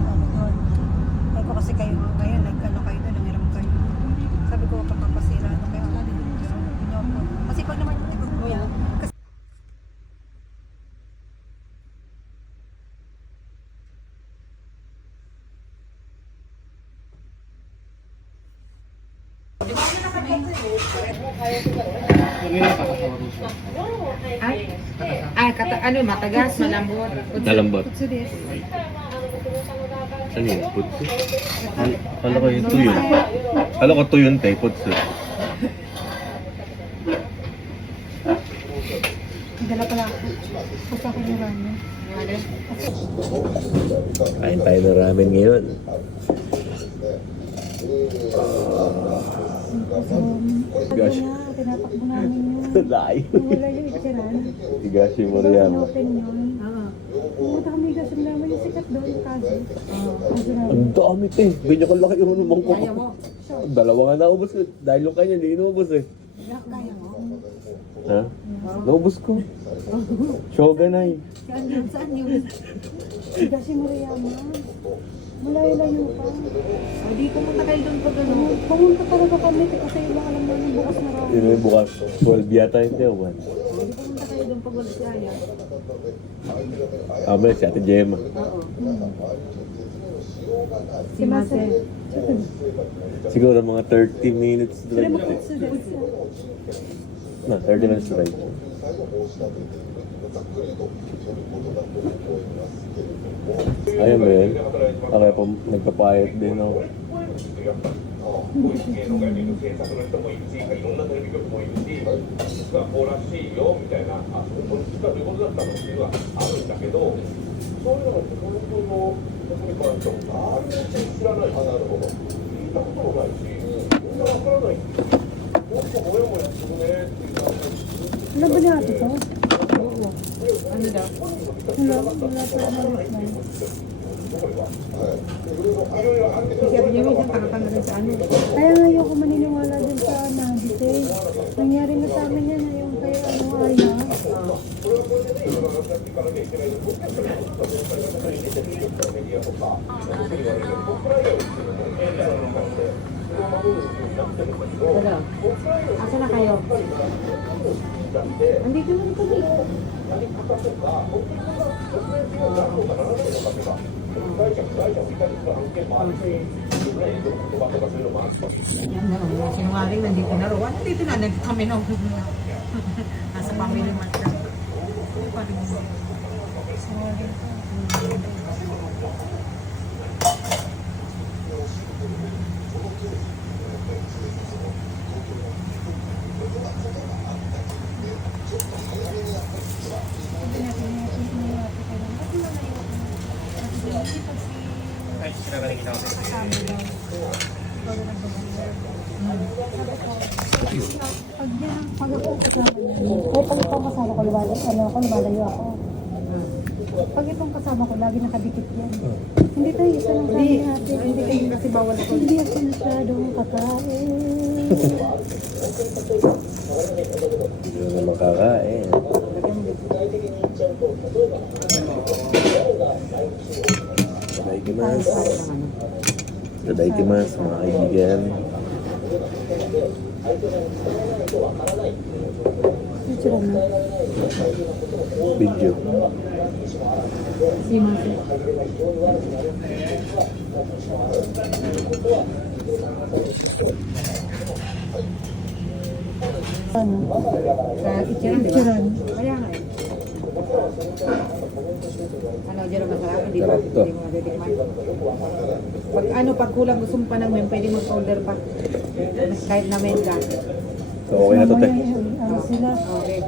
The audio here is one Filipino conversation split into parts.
ano doon. Sabi ko kasi kayo ngayon, nag-ano kayo doon, nangiram kayo. Sabi ko, kapapasira, ano kayo, ano din niyo po. Kasi pag naman, kuya, kasi Ano, matagas, malambot. Malambot. Sudis. Ano yun? Putso? Kala ko yung tuyo. Kala ko tuyo yung tayo, putso. Dala pala ako. Basta ako yung ramen. Kain tayo ng ramen ngayon. Gosh. Tinatakbo namin yun. Layo. Wala yung itsiran. Higashi Moriyama. Open yun. Pumunta kami kasi naman yung sikat doon, kaso. Kaso namin. Ang dami eh. Ganyan kalaki yung numang ko. Kaya mo. Dalawa nga naubos ko. Dahil yung kanya, hindi inubos eh. Kaya mo. Ha? Naubos ko. Shogunai. Saan yun? Kasi Moriyama. Malayo-layo pa. Di pumunta kayo doon pag ano. Pumunta talaga kami kasi yung alam namin bukas na ramen. Yun yung bukas. 12 yata yun tayo. Di pumunta kayo doon pag wala si Aya. Kami, si Ate Gemma. Oo. Si Mase. Siguro mga 30 minutes Sila drive. makapagsudas. Na, 30 minutes drive. Ayun ba yun? Okay po, nagpapayat din ako. 美味しいのがいる制作の人もいるし、いろんなテレビ局もいるし、実はこうらしいよみたいな、あ、それ実はどういうことだったのっていうのはあるんだけど、そういうのが本当の僕に関しても全然知らない。あ、なるほど。聞いたこともないし、みんなわからない。もっともやもやするねっていうのは、 Ano ba niya ito to? Ano daw? Wala pa naman na. kasi sabi niya minsan takatanga rin sa ano. Kaya nga ayoko maniniwala din sa Nandite. Nangyari na sa amin yan yung kay ano Aya. Ano? Asa na kayo? Andito na rin kami. Yan na, mga sinungaling nandito na rin. Nandito na, kami na. Nasa family mart na. Pag ako kasama niya, ay pag itong kasama ko, lumalayo ako. Pag itong kasama ko, lagi nakadikit yan. Hindi tayo isa lang kami natin. Hindi kayo kasi bawal ako. Hindi ako masyadong kakain. Hindi na makakain. Tadaikimasu. Tadaikimasu, mga kaibigan. Ito lang na. Video. Si Masi. Ano? Sa Ichiran, di ba? Ichiran. Kaya nga eh. Ano, dyan ang masarap, hindi mo Sarap to. matitikman. Pag kulang gusto mo pa ng mem, pwede mag-order pa. Kahit na men ka. So, okay na to, te. Ano sila? Okay.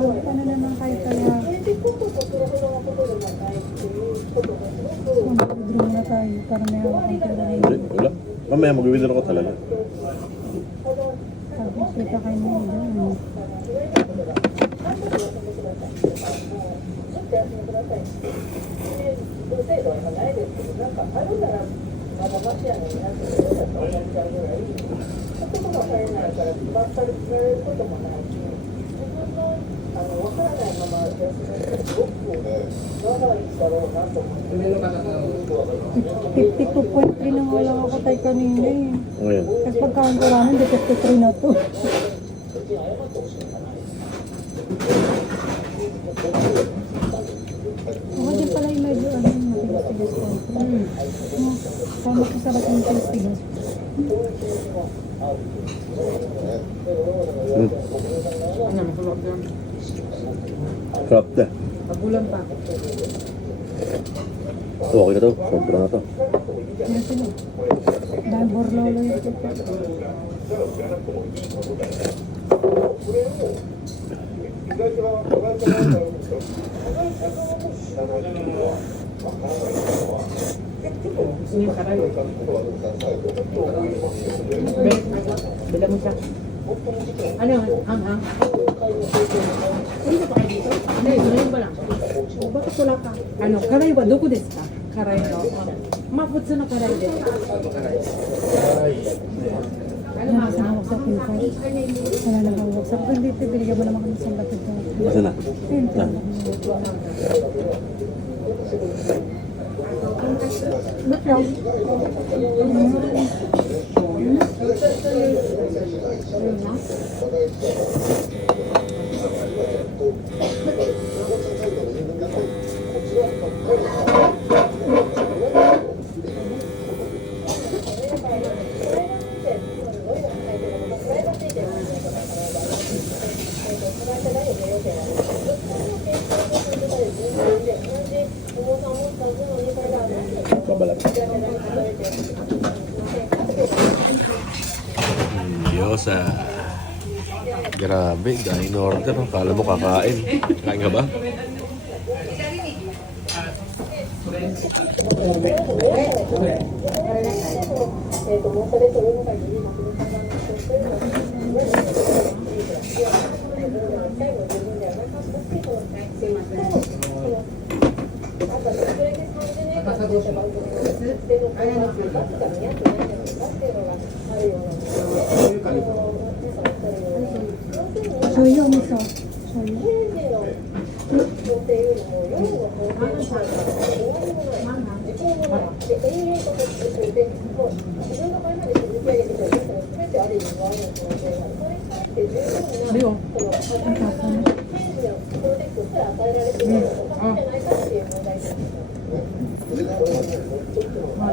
Ano naman kayo kaya? Mag-draw na tayo para may hawak ang pera rin. Wala. Mamaya mag-withdraw ko talaga. Tapos kita kayo na yun. 52.3 na nga lang ako tayo kanina eh. Ngayon. Kasi pagkaan ko ramen, di 53 na to. Ako din pala yung medyo matigas-tigas ko. Sama ko sa batang tigas-tigas. Ano, masarap yan. Sarap na. Pagulang pa. Okay na to. Sobra na to. Yan sila. Dahil borlolo yung tito. Gusto niyo karay. Bila mo siya. Ano? Hang-hang? Hindi pa kayo dito? Hindi, doon ba lang? Bakit wala ka? Ano? Karay ba? Doko desu ka? Karay no? Maputso na karay din. Ano mas hawak sa pinsan? Wala nang hawak sa pinsan. Dito, binigyan mo naman kami sa batid ko. Masa na? Ayun, Na. Ba't lang? Babalat. Diyosa. Grabe, dahil order. Kala mo kakain. Kain ka ba? Soyo, miso. Soyo. Ayun. Ang tapon.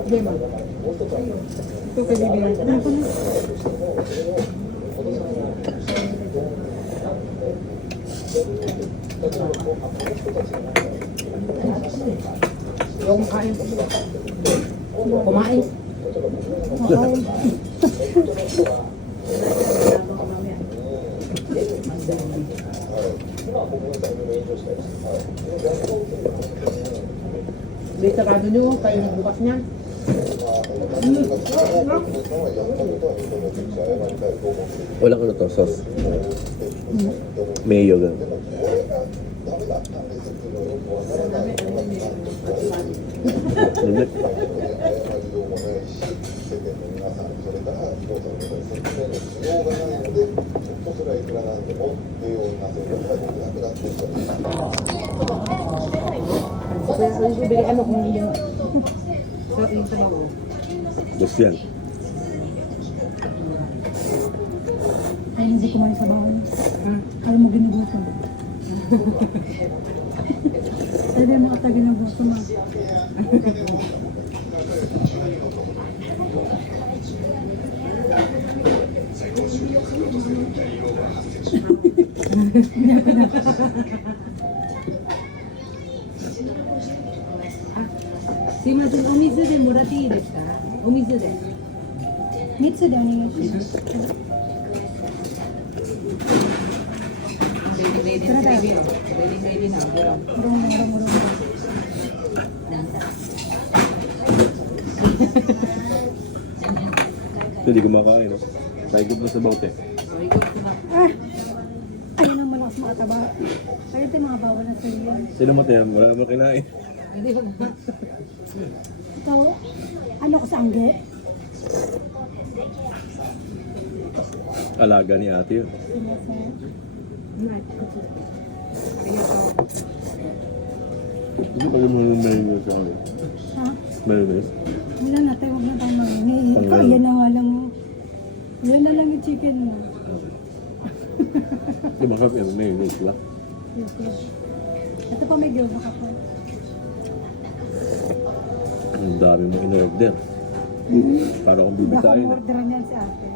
Hindi man. Ito kaibigan. Ano ko na? Yung kain. Kumain. Okay. May sarado nyo, kayo nagbukas niyan. Walang ano to, sauce. Mayo gan. Hindi. Kaya ang bibili ano kung yung sa yung trabaho. Dos yan. Ay, hindi kumain sa bahay. Ayaw mo ginugutom. Sabi mo katagin ng buto ma. Su いません、お水でもらっていいですか？お水で。 Mitsu de oningan siya. Ready na. Murong. Ito, di kumakain, no? Taigop na sa bote. Ah! Ayun ang malakas makataba. Ayun tayo mga bawal na sa iyo. Sila matayam, wala naman kinain. Hindi ko na. Ito, ano ko sa angge? Alaga ni ate yun. Hindi pa yung mga mayonnaise sa akin. Ha? Mayonnaise. Wala na tayo, huwag na tayo mangingi. Tanggal. Ayan na nga lang. Yan na lang yung chicken mo. Di ba kami yung mayonnaise lang? Ito pa may gyoza ka pa. Ang dami mo in-order. Para akong Baka bibitayin. orderan niyan si ate.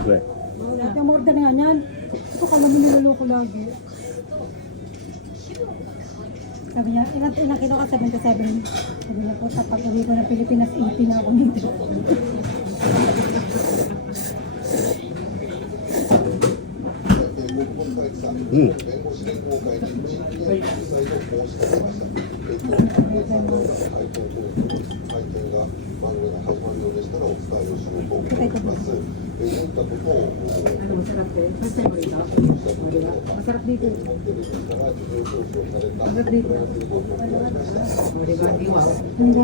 Pre, Ate, ang order nga niyan. Ito kala mo niloloko lagi. Sabi niya, ilang kilo ka? 77. Sabi niya po, kapag uwi ko ng Pilipinas, 80 na ako nito. Ano, masarap din. First time mo rito? O, diba? Masarap dito. Masarap dito. O, diba? Diwaw. Hindi.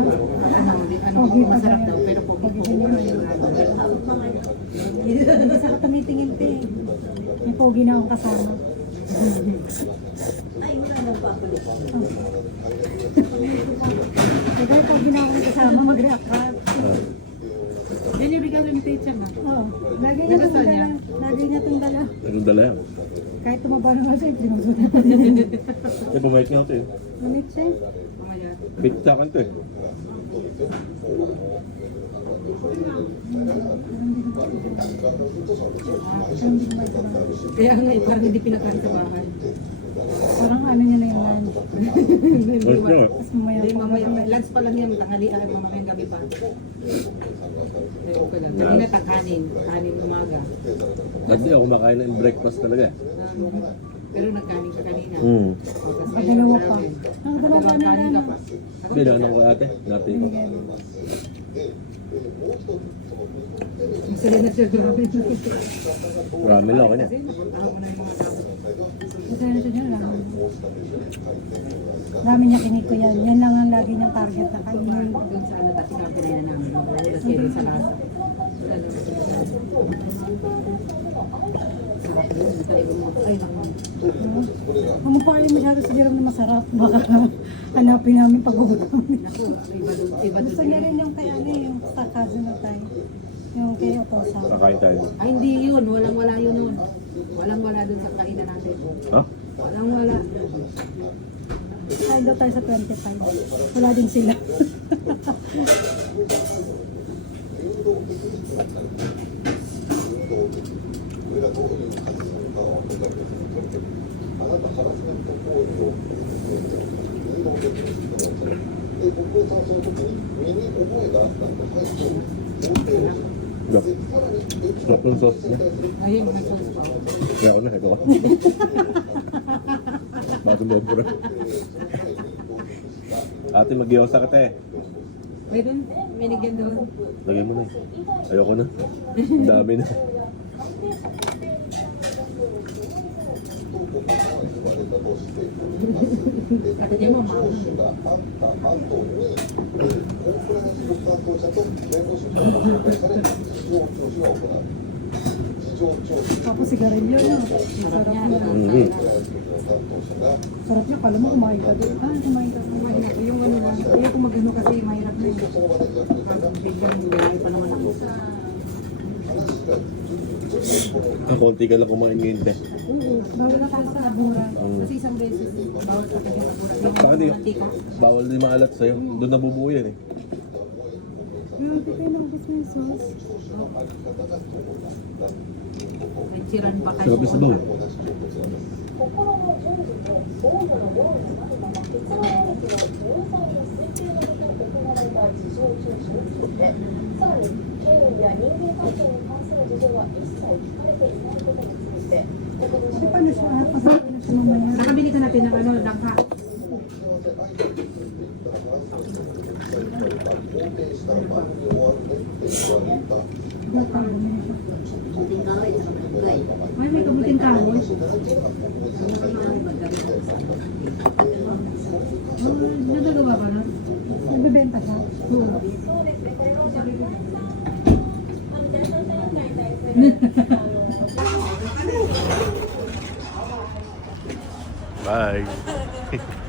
Ano, masarap daw. Pero pogi-pogi pa rin yung ano. Hindi sa katumitingin te. May pogi na akong kasama. Diba yung pogi na akong kasama, mag-react ka. Yan yung regalo ni Teacher na. Oo. Lagi niya itong dala. Lagi niya itong dala. anong dala yan? Kahit tumaba na nga siya, sinusunod pa din. Eh, bumait nga ito eh. Manit siya. Mamaya. Big sa akin ito eh. Kaya nga, parang hindi pinakain sa bahay. Parang ano niya na yung lunch. Bait niya eh. Tapos mamaya Hindi, po. mamaya. Lunch pa lang yan. Tanghalian. Mamayang gabi pa. Ayun ko lang. Kanina taghanin. Kanin umaga. Hindi ako kumakain ng breakfast talaga eh. Pero nagkanin ka kanina. Ang dalawa pa. Ang dalawa pa na Kanin ka lang. pa. Binanong ko ate. Nati ko. Masaya na siya. Grabe. Marami lang ako niya. Kasi napuntahan ko na yung mga dapat. Masaya na siya dyan lang. Dami niya kiniko yan. Yan lang ang lagi niyang target na kainin. Doon sa ano, dati kang pinay na namin. Tapos kaya din sa lasa. Sarap yun. Nakaibang mga ay naman. Kung pa kayo masyado sa Jerome na masarap, baka hanapin namin pag-ulam. Naku, iba doon. Iba Gusto doon. niya rin yung kay ano yung sa cousin na tayo. Yung kay Otosa. Kakain tayo. Ay, hindi yun. Walang-wala yun nun. Walang-wala doon sa kainan natin. Ha? Walang-wala. Ay daw tayo sa 25. Wala din sila. Sarap ng sauce niya. Ayun, may sauce pa. Kaya ako na, ito ka. Bago mo bro. Ate, mag-iyosa ka te. May doon, minigyan doon. Lagay mo na. Ayoko na. Ang dami na. Kata niya mo, mahal. Tapos sigarilyo no. Masarap Yan. na. Sarap niya. Kala mo kumain ka doon. Kumain ka. Kumain ako. Yung ano lang. Kaya kung mag-ano kasi mahirap na yun. Biglang buhay pa naman ako. Konti ka lang kumain ngayon te. Oo. Bawal na tayo sa aburan. Kasi isang beses, bawal sa kanya sa burak. Yung Saka di, mantika. bawal din maalat sa'yo. Doon nabubuo yan eh. Grabe kayo naubos mo yung sauce. May chiran pa kayo. Sabi sa bawo. 心の準備と防御の用意などの結論を13日の前提のもとで行われた事情聴取について、さらに経緯や人間関係に関する事情は一切聞かれていないことについて、国土 Kasi paano siya? Pasabi na siya mamaya. Nakabili ka natin ng ano, langka. Ay, may kamuting kahoy. Nagagawa ka na? Nagbebenta siya. Bye. Bye.